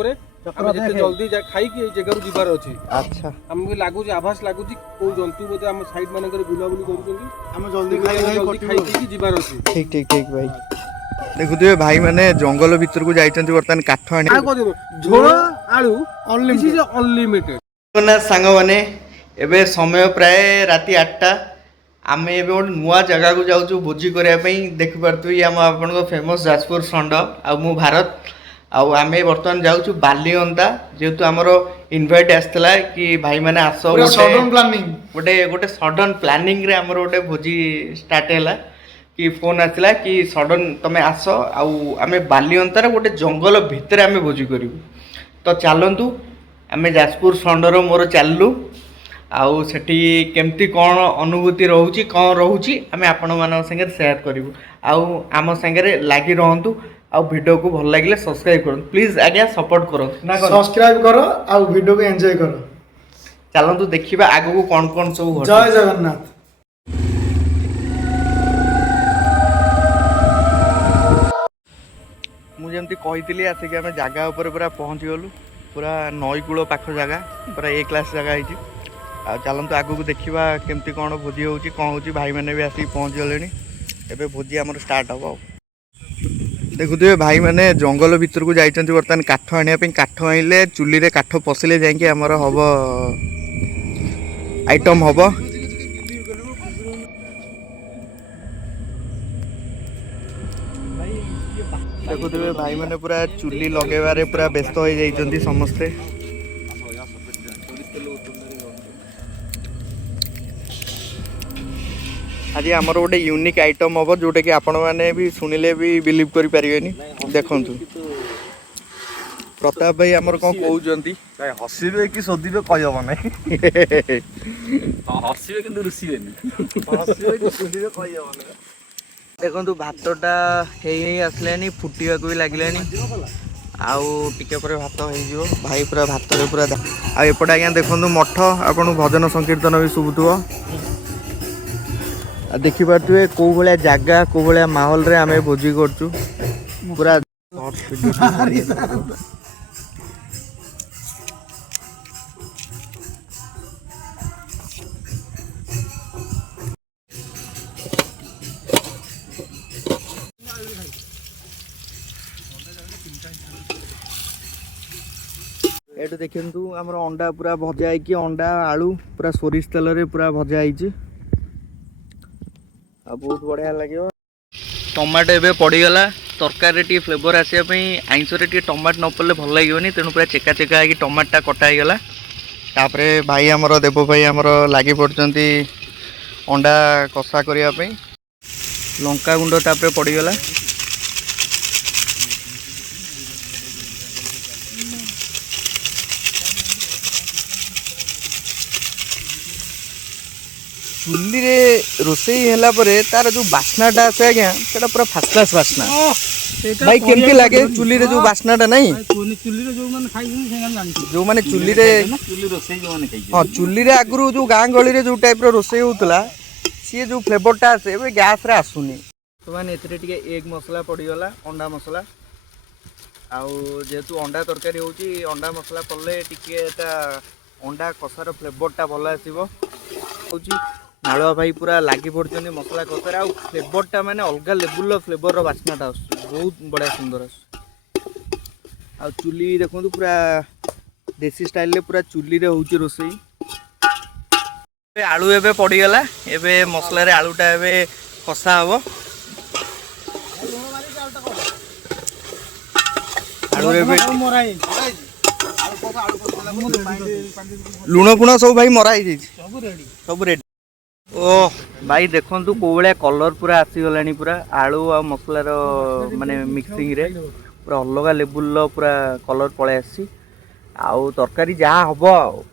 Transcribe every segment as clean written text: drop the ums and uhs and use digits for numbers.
परे हम जते जल्दी जा खाई के जगह रु जिबार अछि। अच्छा हमके लागु जे आभास लागु जे को जंतु बोते हम साइड माने करे बुला बुली करूछंती हम जल्दी खाई के जिबार अछि। ठीक ठीक ठीक भाई देखुथिबे भाई माने जंगल भीतर को जाइछंती वर्तमान काठ आनी आ को देबो झोल आलू अनलिमिटेड अनलिमिटेड ना सांग माने एबे समय प्राय राति 8टा आमे एबे गोटे नुआ जगह को जाऊँ भोजी करने देखी पारे आम आपण फेमस जाजपुर षंड आ मु भारत आम बर्तमान जाऊँ बालीअंता जेहेतु आमर इनभाइट आसला कि भाई मैंने आस गोटे गोटे सडन प्लानिंग रे आमर गोटे भोजी स्टार्ट है कि फोन आसला कि सडन तमें आस आम बालीअंतार गोटे जंगल भितर आम भोजी करूँ तो चलतु आम जाजपुर षंडर मोर चलू आउ सेठी केमती कौन अनुभूति रोची कौन रोची आम आपण मान संगे सेयार करूँ आउ आम संगे लगी रहतु आउ वीडियो को भल लगे सब्सक्राइब करूँ प्लीज आज्ञा सपोर्ट करो सब्सक्राइब करो आउ वीडियो को एंजॉय करो। चलतु देखिबा आगु को कौन कौन सब जय जगन्नाथ। मुझे कही आसिक आम जगह उपर पूरा पहुँची गलु पूरा नई कूल पाख जगह पूरा ए क्लास जगह है आ चलतु आगु को देखा केमती कौन भोजी होची कौन होची भाई मैंने भी आसिक पहुँच गले एबे भोजी आमर स्टार्ट हम देखुए भाई मैंने जंगल भीतर को जाइछंती बर्तमान काठ आने काठ आइले चुली रे काठ पशिले जाइए आमर हम आइटम हम देखुए भाई मैंने पूरा चुली लगेबारे पूरा व्यस्त हो जाइछंती समस्ते आज आमर गोटे यूनिक आइटम हम जोटा कि आपण मैंने भी शुणिले भी बिलीव करि परिबेनी देखु प्रताप भाई आमर कौन कहते हसिबे कि सोदिबे कहब ना हसिबे किंतु रुसिबेनी देखु भातटा आसलानी फुटिया भी लगलानी आउ टिके पर भात हो भाई पूरा भात पूरा आएपटे आज्ञा देखु मठ आपन भजन संकीर्तन भी शुभुव देखिपे कौ भाया जगह कौ भाया माहौल रे आम भोजी करचु पूरा एटू देखु आमर अंडा पूरा भजा है अंडा आलू पूरा सोरिष तेल रे पूरा भजा है बहुत बढ़िया लगे टमाटो एबे पड़गला तरकारी टी फ्लेवर आसापी आईंस टमाटो न पड़े भल लगे तेणु पूरा चेका चेका है टमाटा कटाईगला तापर भाई आमर देव भाई आमर लगी पड़ती अंडा कषा करने लंका गुंड तापर पड़गला चुली रे रोसई हैला परे तार जो बास्नाटा आसे आज्ञा सेटा पूरा फर्स्ट क्लास बास्ना भाई केमती लागे चुली रे जो बास्नाटा नहीं चुली रे जो माने खाइछन सेगान जानि जो माने चुली रे चुली रोसई जो माने खाइ हां चुली रे आगु जो गां गली रे जो टाइप रो रोसई होतला सी जो फ्लेवरटा आसे ए गैस रे आसुनी तो माने एतरे टिके एग मसला पड़ी गला अंडा मसला आउ जेतु अंडा तरकारी होची अंडा मसला पड़ले टिके एटा अंडा कसार फ्लेवरटा भल आसीबो होची नालुआ भाई पूरा लगी पड़ते मसला कसार आ फ्लेवरटा माने अलग लेवल फ्लेवर बास्नाटा बहुत बढ़िया सुंदर आ चुली देखो पूरा देसी स्टाइल रे पूरा चुली रे होची रोसई आलू एबे पड़ीगला एबे मसला रे आलूटा एबे कषा हबो आलू रे लुण फुण सब भाई मरा ही सब रेडी ओ भाई देखु कौ भाया कलर पूरा आसीगला पूरा आलू आ मसलार माने मिक्सिंग रे पूरा अलग लेवल पूरा कलर पलै आसी आउ तरकारी जहाँ हम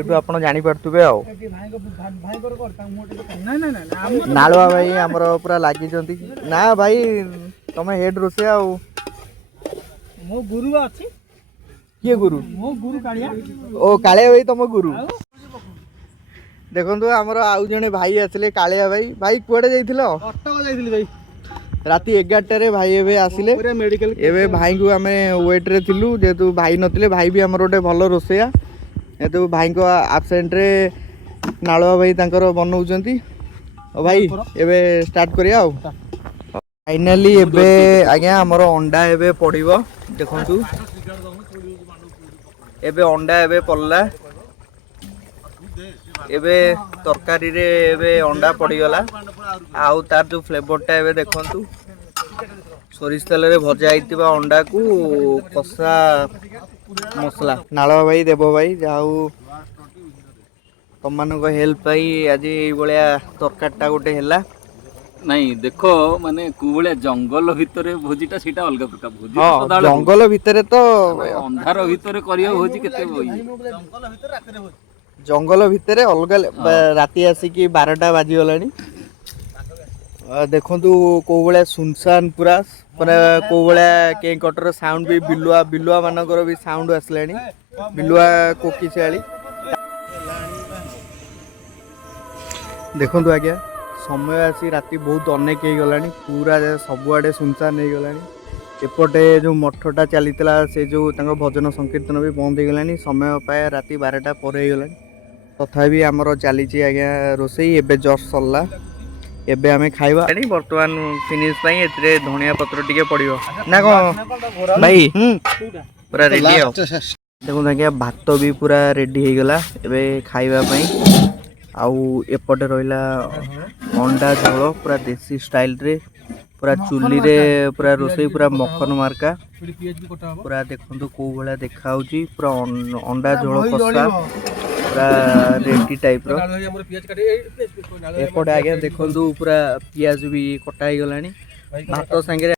एठू आप जापे नालुआ भाई आमर पूरा लगी ना भाई तुम हेड रोसे आउ मो गुरु अछि किए गुरु मो गुरु कालिया ओ कालिया भाई तुम गुरु देखो आमर आउ जने भाई आसले कालिया भाई भाई कुआडे जाइथिलो कटक जाइथिली भाई राति 11 भाई एबे आसिले मेडिकल एबे भाई को आम वेट रे थिलु जेतु भाई नथिले भाई भी हमर गोटे भल रोसैया जेतु भाई को आब्सेंट रे नालुआ भाई तांकर बनौचंती ओ भाई एबे स्टार्ट करिया आ फाइनली एबे आज्ञा हमर अंडा एबे पड़िबो देखंतु एबे अंडा एबे पड़ला एबे तरकारी रे एबे अंडा पड़ीगला आउ तार जो फ्लेवरटा एबे देखंतु सोरिष तेल रे भजा आइतिबा अंडा को कसा मसला नाला भाई देव भाई जाऊ तममान को हेल्प पाई आज एई बळिया तरकारीटा गोटे हैला नहीं देखो माने कुबळे जंगल भितरे भोजीटा सीटा अलग प्रकार भोजी हां सदाळे जंगल भितरे तो अंधार भितरे करियो भोजी केते होई जंगल भितरे अलग राति आसिकी 12टा बाजी गलानी देखंतु को बळे सुनसान पूरा पूरा को बळे के कटर साउंड भी बिलुआ बिलुआ मानकर भी साउंड आसलानी बिलुआ कोकी छाली देखंतु आज्ञा समय आसी राति बहुत अनेक हो गलानी पूरा सबुआडे सुनसान हो गलानी एपटे जो मठटा चलीला से जो भजन संकीर्तन भी बंद हो गलानी समय पाए राति 12टा पर हो गलानी तथापि आमर चली आज्ञा रोसई एबे जस्ट सरला एबे आमे खाइबा वर्तमान फिनिश पई एतरे धनिया पत्र टिके पड़ियो ना को भाई पूरा रेडी हो देखो आज्ञा भात भी पूरा रेडी हो गला एबे खाइबा पई आउ एपटे रहिला अंडा झोल पूरा देसी स्टाइल रे पूरा चुली रे पूरा रोसई पूरा मक्खन मार्का पूरा देखंतु को भला देखा होची पूरा अंडा झोल कसा पूरा रेडी टाइप रो एपटे आगे देखंतु पूरा पियाज भी कटा ही गलानी भात संगे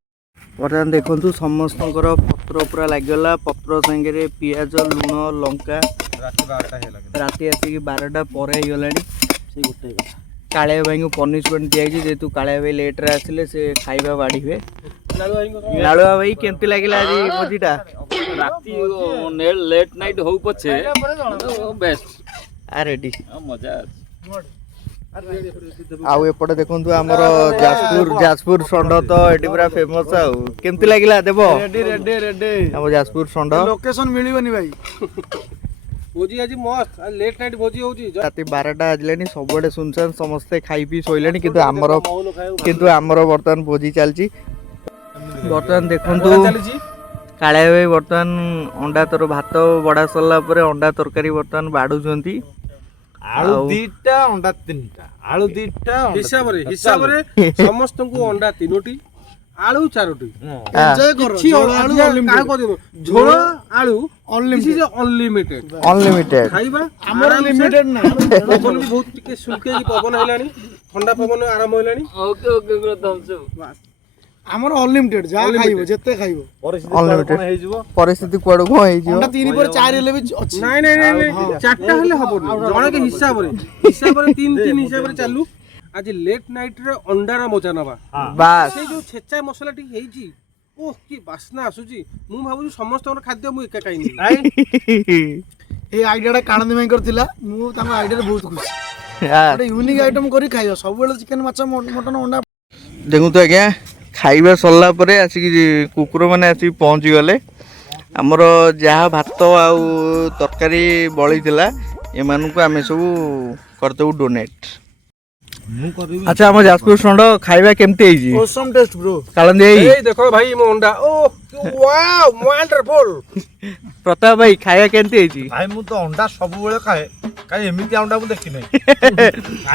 वर्तमान देखंतु समस्तकर पत्र पूरा लागला पत्र संगे पियाज लूण लंका राति आसिक 12टा पर हो गलानी से गोटे कालिया भाई को पनिशमेंट दिया जेतु कालिया भाई लेट रे आसिले से खाइबा बाड़ी हुए लालुआ भाई केमती लागिला आज भोजीटा राति लेट नाइट हो पछे बेस्ट आ रेडी मजा आउ एपटे देखंतु हमर जाजपुर षंड तो एटी पूरा फेमस आउ केमती लागिला देबो रेडी रेडी रेडी हम जाजपुर षंड लोकेशन मिलिबनी भाई भोजी आज मस्त आज लेट नाइट भोजी होची राति 12टा आजलेनी सबडे सुनसान समस्ते खाई पी सोइलेनी किंतु हमर वर्तमान भोजी चलची वर्तमान देखंतु कालिया भाई वर्तमान अंडा तर भात बड़ा सरला परे अंडा तरकारी वर्तमान बाडुचंती आलू 2टा अंडा 3टा आलू 2टा हिसाब रे समस्त को अंडा 3टी आलू 4टी एन्जॉय करो झोल आलू का को देबो झोल आलू अनलिमिटेड खाइबा हमर लिमिटेड ना पवन भी बहुत टिके सुलके जी पवन हैलानी ठंडा पवन आराम हैलानी ओके ओके दमसु हमर अनलिमिटेड जा खाइबो जत्ते खाइबो अनलिमिटेड परिस्थिति कोड को होई जियो अंडा 3 पर 4 हेले भी अछि नहीं चारटा हेले हबो जणे के हिसाब रे 3 हिसाब रे चालू आज लेट नाइट रे अंडार मजा नबा बस से जो छेचा मसला टी हेजी ओह की बासना आसुची मु भाबु समस्त खाद्य मु एका खाइनी ए आइडियाटा कानंद भाई करथिला मु ताम आइडिया बहुत खुशी ଗୋଟେ यूनिक आइटम करी खाइयो सब बेले चिकन माछ मटन अंडा देखु तो आज्ञा खाइबा सरला परे आसिक कुकुर माने आसी पहुंची गले हमर जहा भात आउ तरकारी बळी थिला एमानकु आमे सब करतेउ डोनेट अच्छा हम जाजपुर षंड खाइबा केमती हेजी ऑसम टेस्ट ब्रो कालंदी ए देखो भाई मो अंडा ओ वाओ वंडरफुल प्रताप भाई खाइबा केमती हेजी भाई मु तो अंडा सब बेले खाए काई एमिति अंडा मु देखि नै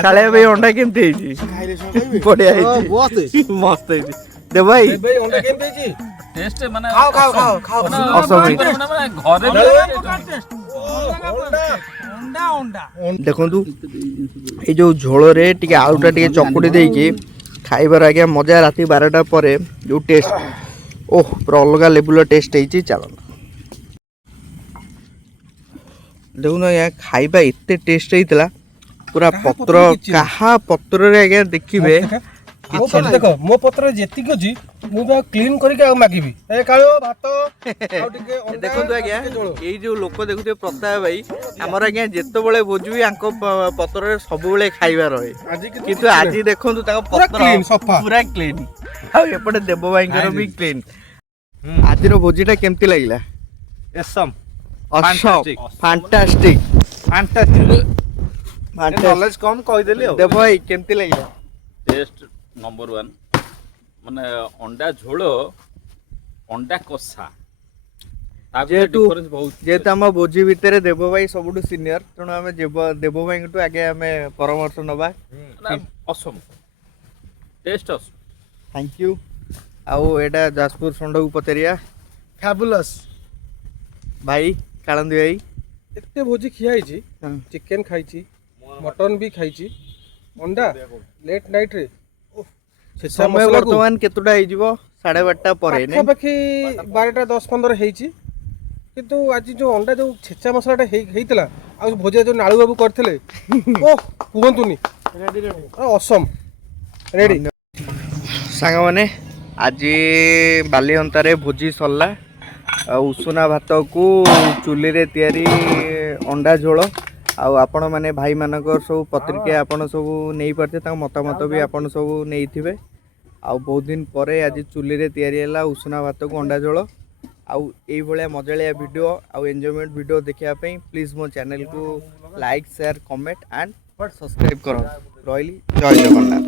काले भाई अंडा केमती हेजी खाइले सो खाइबे बढ़िया हेजी मस्त हेजी दे भाई भाई अंडा केम देजी टेस्ट माने खाओ असम घरे देखंतु ए जो झोल रे टिके आलूटा टिके चकुड़ी देकी खाइबार आज्ञा मजा राति 12टा पर जो टेस्ट ओह पूरा अलग लेवल टेस्ट हेची चलो देखुन आज्ञा खाइबा एते टेस्ट हेतला पूरा पत्र कहा पत्र रे आज्ञा देखिबे मो पत्र देखो मो पत्र जेति को जी मु बा क्लीन करी के मागिबी ए कायो भात आउ टिके अंडा देखंतु आज्ञा एई जो लोक देखुते प्रताप भाई ଆମର ଆଜ୍ଞା ଯେତେବେଳେ ଭୋଜି ବି ଆଙ୍କ ପତ୍ରରେ ସବୁବେଳେ ଖାଇବା ରହେ କିନ୍ତୁ ଆଜି ଦେଖନ୍ତୁ ତାଙ୍କ ପତ୍ର ପୁରା କ୍ଲିନ୍ ଆଉ ଏପଟେ ଦେବ ଭାଇଙ୍କର ବି କ୍ଲିନ୍। ଆଜିର ଭୋଜିଟା କେମିତି ଲାଗିଲା? ଏସମ୍ ଫାଣ୍ଟାଷ୍ଟିକ୍ ନଲେଜ କମ୍ କହିଦେଲି ଆଉ। ଦେବ ଭାଇ କେମିତି ଲାଗିଲା? ଟେଷ୍ଟ ନମ୍ବର 1 ମାନେ ଅଣ୍ଡା ଝୋଳ ଅଣ୍ଡା କଷା ଯେହେତୁ ବହୁତ ଯେହେତୁ ଆମ ଭୋଜି ଭିତରେ ଦେବ ଭାଇ ସବୁଠୁ ସିନିୟର ତେଣୁ ଆମେ ଦେବ ଭାଇଙ୍କଠୁ ଆଗେ ଆମେ ପରାମର୍ଶ ନବା। Assam test Assam. Thank you. ଆଉ ଏଇଟା ଯାଜପୁର ଷଣ୍ଢକୁ ପଚାରିବା। ଫ୍ୟାବୁଲସ୍ ଭାଇ କାଳନ୍ଦୀ ଭାଇ ଏତେ ଭୋଜି ଖିଆ ହେଇଛି, ଚିକେନ ଖାଇଛି, ମଟନ ବି ଖାଇଛି, ଅଣ୍ଡା ଲେଟ୍ ନାଇଟ୍ରେ ସମୟ ବର୍ତ୍ତମାନ କେତେଟା ହେଇଯିବ? 12:30 ପରେ ପାଖାପାଖି 12ଟା 10-15 ହେଇଛି। କିନ୍ତୁ ଆଜି ଯୋଉ ଅଣ୍ଡା ଯୋଉ ଛେଚା ମସଲାଟା ହେଇଥିଲା ଆଉ ଭୋଜିଆ ଯୋଉ ନାଳୁ ବାବୁ କରିଥିଲେ ଓ କୁହନ୍ତୁନି ଅସମ ରେଡି। ସାଙ୍ଗମାନେ ଆଜି ବାଲିଅନ୍ତାରେ ଭୋଜି ସରିଲା। ଆଉ ଉଷୁନା ଭାତକୁ ଚୁଲିରେ ତିଆରି ଅଣ୍ଡା ଝୋଳ ଆଉ ଆପଣମାନେ ଭାଇମାନଙ୍କର ସବୁ ପ୍ରତିକ୍ରିୟା ଆପଣ ସବୁ ନେଇପାରିଥିବେ, ତାଙ୍କ ମତାମତ ବି ଆପଣ ସବୁ ନେଇଥିବେ। ଆଉ ବହୁତ ଦିନ ପରେ ଆଜି ଚୁଲିରେ ତିଆରି ହେଲା ଉଷୁନା ଭାତକୁ ଅଣ୍ଡା ଝୋଳ। ଆଉ ଏଇଭଳିଆ ମଜାଳିଆ ଭିଡ଼ିଓ ଆଉ ଏନ୍ଜୟମେଣ୍ଟ ଭିଡ଼ିଓ ଦେଖିବା ପାଇଁ ପ୍ଲିଜ୍ ମୋ ଚ୍ୟାନେଲକୁ like share comment and subscribe କରନ୍ତୁ। ରହିଲି, ଜୟ ଜଗନ୍ନାଥ।